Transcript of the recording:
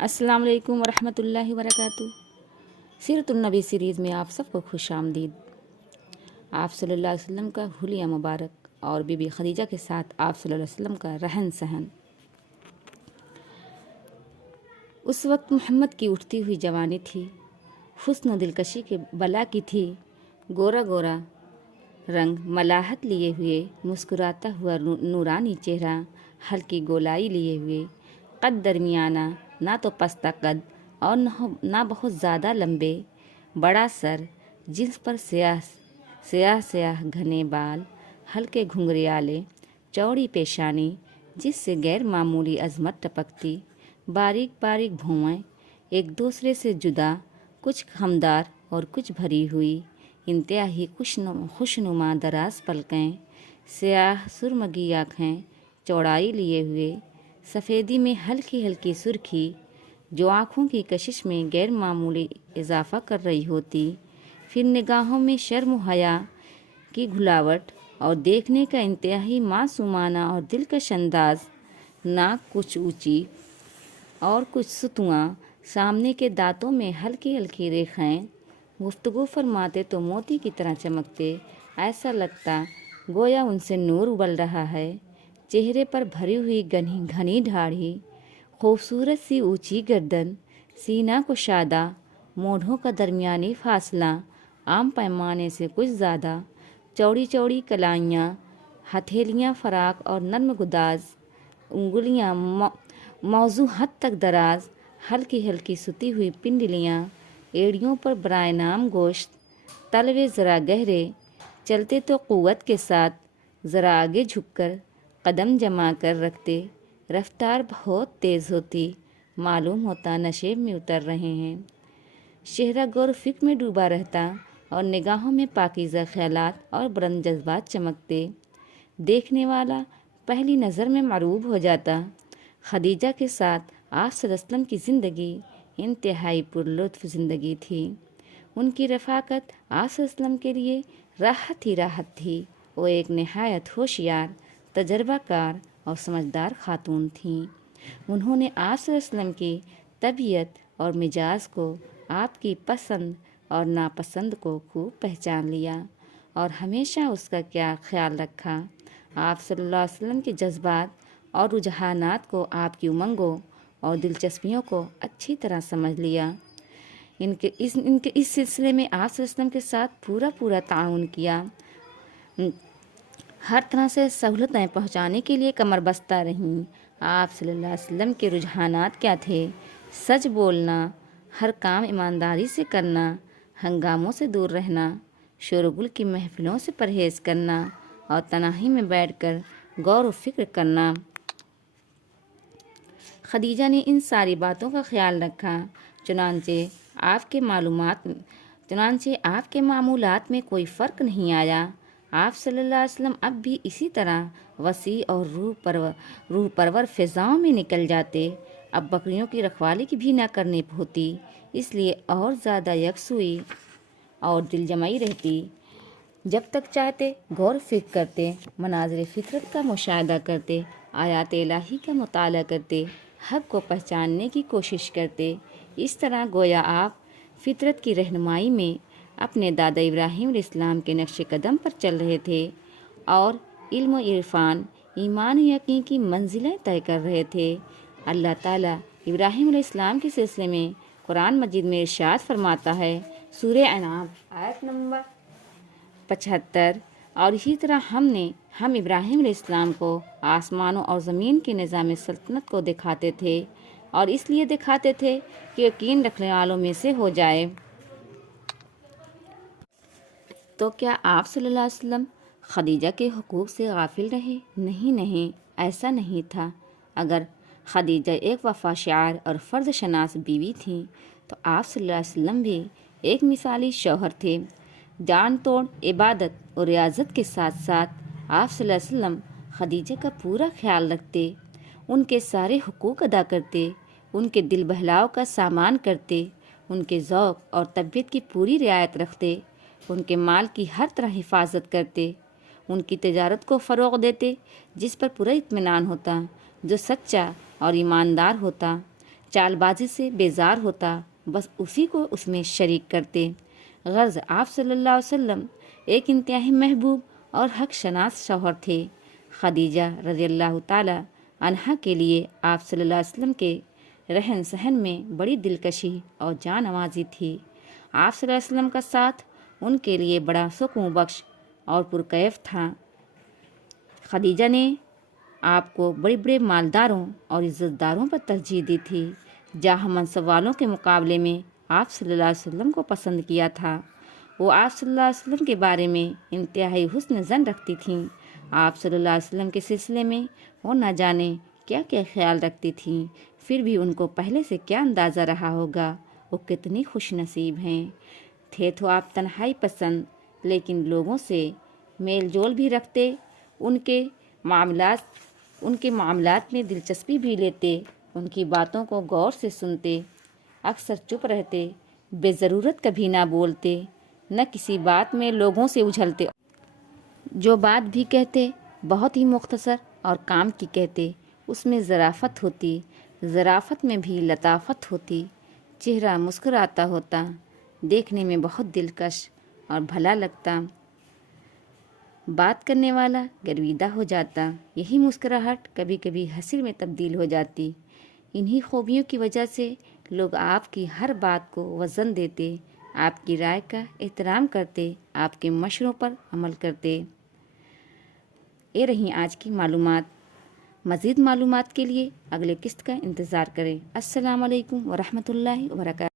السلام علیکم ورحمۃ اللہ وبرکاتہ۔ سیرت النبی سیریز میں آپ سب کو خوش آمدید۔ آپ صلی اللہ علیہ وسلم کا حلیہ مبارک اور بی بی خدیجہ کے ساتھ آپ صلی اللہ علیہ وسلم کا رہن سہن۔ اس وقت محمد کی اٹھتی ہوئی جوانی تھی، حسن و دلکشی کے بلا کی تھی، گورا گورا رنگ ملاحت لیے ہوئے، مسکراتا ہوا نورانی چہرہ، ہلکی گولائی لیے ہوئے، قد درمیانہ، نہ تو پستہ قد اور نہ بہت زیادہ لمبے، بڑا سر، جس پر سیاہ گھنے بال، ہلکے گھنگریالے، چوڑی پیشانی جس سے غیر معمولی عظمت ٹپکتی، باریک باریک بھویں ایک دوسرے سے جدا، کچھ خمدار اور کچھ بھری ہوئی، انتہائی خوشنما دراز پلکیں، سیاہ سرمگی آنکھیں، چوڑائی لیے ہوئے، سفیدی میں ہلکی ہلکی سرخی جو آنکھوں کی کشش میں غیر معمولی اضافہ کر رہی ہوتی، پھر نگاہوں میں شرم و حیا کی گھلاوٹ اور دیکھنے کا انتہائی معصومانہ اور دلکش انداز، ناک کچھ اونچی اور کچھ ستواں، سامنے کے دانتوں میں ہلکی ہلکی ریکھیں، گفتگو فرماتے تو موتی کی طرح چمکتے، ایسا لگتا گویا ان سے نور ابل رہا ہے، چہرے پر بھری ہوئی گھنی داڑھی، خوبصورت سی اونچی گردن، سینہ کشادہ، مونڈھوں کا درمیانی فاصلہ عام پیمانے سے کچھ زیادہ، چوڑی چوڑی کلائیاں، ہتھیلیاں فراق اور نرم گداز، انگلیاں موزوں حد تک دراز، ہلکی ہلکی ستی ہوئی پنڈلیاں، ایڑیوں پر برائے نام گوشت، تلوے ذرا گہرے، چلتے تو قوت کے ساتھ، ذرا آگے جھک کر قدم جما کر رکھتے، رفتار بہت تیز ہوتی، معلوم ہوتا نشیب میں اتر رہے ہیں، چہرہ غور و فکر میں ڈوبا رہتا اور نگاہوں میں پاکیزہ خیالات اور بلند جذبات چمکتے، دیکھنے والا پہلی نظر میں مرعوب ہو جاتا۔ خدیجہ کے ساتھ آپ صلی اللہ علیہ وسلم کی زندگی انتہائی پرلطف زندگی تھی۔ ان کی رفاقت آپ صلی اللہ علیہ وسلم کے لیے راحت ہی راحت تھی۔ وہ ایک نہایت ہوشیار، تجربہ کار اور سمجھدار خاتون تھیں۔ انہوں نے آپ صلی اللہ علیہ وسلم کی طبیعت اور مزاج کو، آپ کی پسند اور ناپسند کو خوب پہچان لیا اور ہمیشہ اس کا کیا خیال رکھا۔ آپ صلی اللہ علیہ وسلم کے جذبات اور رجحانات کو، آپ کی امنگوں اور دلچسپیوں کو اچھی طرح سمجھ لیا۔ ان کے اس سلسلے میں آپ صلی اللہ علیہ وسلم کے ساتھ پورا تعاون کیا، ہر طرح سے سہولتیں پہنچانے کے لیے کمر بستہ رہیں۔ آپ صلی اللہ علیہ وسلم کے رجحانات کیا تھے؟ سچ بولنا، ہر کام ایمانداری سے کرنا، ہنگاموں سے دور رہنا، شور و گل کی محفلوں سے پرہیز کرنا اور تنہائی میں بیٹھ کر غور و فکر کرنا۔ خدیجہ نے ان ساری باتوں کا خیال رکھا، چنانچہ آپ کے معمولات میں کوئی فرق نہیں آیا۔ آپ صلی اللہ علیہ وسلم اب بھی اسی طرح وسیع اور روح پرور فضاؤں میں نکل جاتے۔ اب بکریوں کی رکھوالی کی بھی نہ کرنی ہوتی، اس لیے اور زیادہ یکسوئی اور دل جمعی رہتی۔ جب تک چاہتے غور و فکر کرتے، مناظر فطرت کا مشاہدہ کرتے، آیات الہی کا مطالعہ کرتے، حق کو پہچاننے کی کوشش کرتے۔ اس طرح گویا آپ فطرت کی رہنمائی میں اپنے دادا ابراہیم علیہ السلام کے نقش قدم پر چل رہے تھے اور علم و عرفان، ایمان و یقین کی منزلیں طے کر رہے تھے۔ اللہ تعالیٰ ابراہیم علیہ السلام کے سلسلے میں قرآن مجید میں ارشاد فرماتا ہے، سورہ انعام آیت نمبر 75، اور اسی طرح ہم ابراہیم علیہ السلام کو آسمانوں اور زمین کے نظام سلطنت کو دکھاتے تھے، اور اس لیے دکھاتے تھے کہ یقین رکھنے والوں میں سے ہو جائے۔ تو کیا آپ صلی اللہ علیہ وسلم خدیجہ کے حقوق سے غافل رہے؟ نہیں، ایسا نہیں تھا۔ اگر خدیجہ ایک وفا شعار اور فرد شناس بیوی تھیں تو آپ صلی اللہ علیہ وسلم بھی ایک مثالی شوہر تھے۔ جان توڑ عبادت اور ریاضت کے ساتھ ساتھ آپ صلی اللہ علیہ وسلم خدیجہ کا پورا خیال رکھتے، ان کے سارے حقوق ادا کرتے، ان کے دل بہلاؤ کا سامان کرتے، ان کے ذوق اور طبیعت کی پوری رعایت رکھتے، ان کے مال کی ہر طرح حفاظت کرتے، ان کی تجارت کو فروغ دیتے جس پر پورا اطمینان ہوتا، جو سچا اور ایماندار ہوتا، چال بازی سے بیزار ہوتا، بس اسی کو اس میں شریک کرتے۔ غرض آپ صلی اللہ علیہ وسلم ایک انتہائی محبوب اور حق شناس شوہر تھے۔ خدیجہ رضی اللہ تعالی عنہا کے لیے آپ صلی اللہ علیہ وسلم کے رہن سہن میں بڑی دلکشی اور جان نوازی تھی۔ آپ صلی اللہ علیہ وسلم کا ساتھ ان کے لیے بڑا سکون بخش اور پرکیف تھا۔ خدیجہ نے آپ کو بڑے بڑے مالداروں اور عزت داروں پر ترجیح دی تھی، جاہ منصب والوں کے مقابلے میں آپ صلی اللہ علیہ وسلم کو پسند کیا تھا۔ وہ آپ صلی اللہ علیہ وسلم کے بارے میں انتہائی حسن ظن رکھتی تھیں۔ آپ صلی اللہ علیہ وسلم کے سلسلے میں وہ نہ جانے کیا کیا خیال رکھتی تھیں، پھر بھی ان کو پہلے سے کیا اندازہ رہا ہوگا وہ کتنی خوش نصیب ہیں۔ تھے تو آپ تنہائی پسند، لیکن لوگوں سے میل جول بھی رکھتے، ان کے معاملات میں دلچسپی بھی لیتے، ان کی باتوں کو غور سے سنتے، اکثر چپ رہتے، بے ضرورت کبھی نہ بولتے، نہ کسی بات میں لوگوں سے اچھلتے، جو بات بھی کہتے بہت ہی مختصر اور کام کی کہتے، اس میں ظرافت ہوتی، ظرافت میں بھی لطافت ہوتی، چہرہ مسکراتا ہوتا، دیکھنے میں بہت دلکش اور بھلا لگتا، بات کرنے والا گرویدہ ہو جاتا، یہی مسکراہٹ کبھی کبھی ہنسی میں تبدیل ہو جاتی۔ انہی خوبیوں کی وجہ سے لوگ آپ کی ہر بات کو وزن دیتے، آپ کی رائے کا احترام کرتے، آپ کے مشوروں پر عمل کرتے۔ یہ رہیں آج کی معلومات۔ مزید معلومات کے لیے اگلے قسط کا انتظار کریں۔ السلام علیکم ورحمۃ اللہ وبرکاتہ۔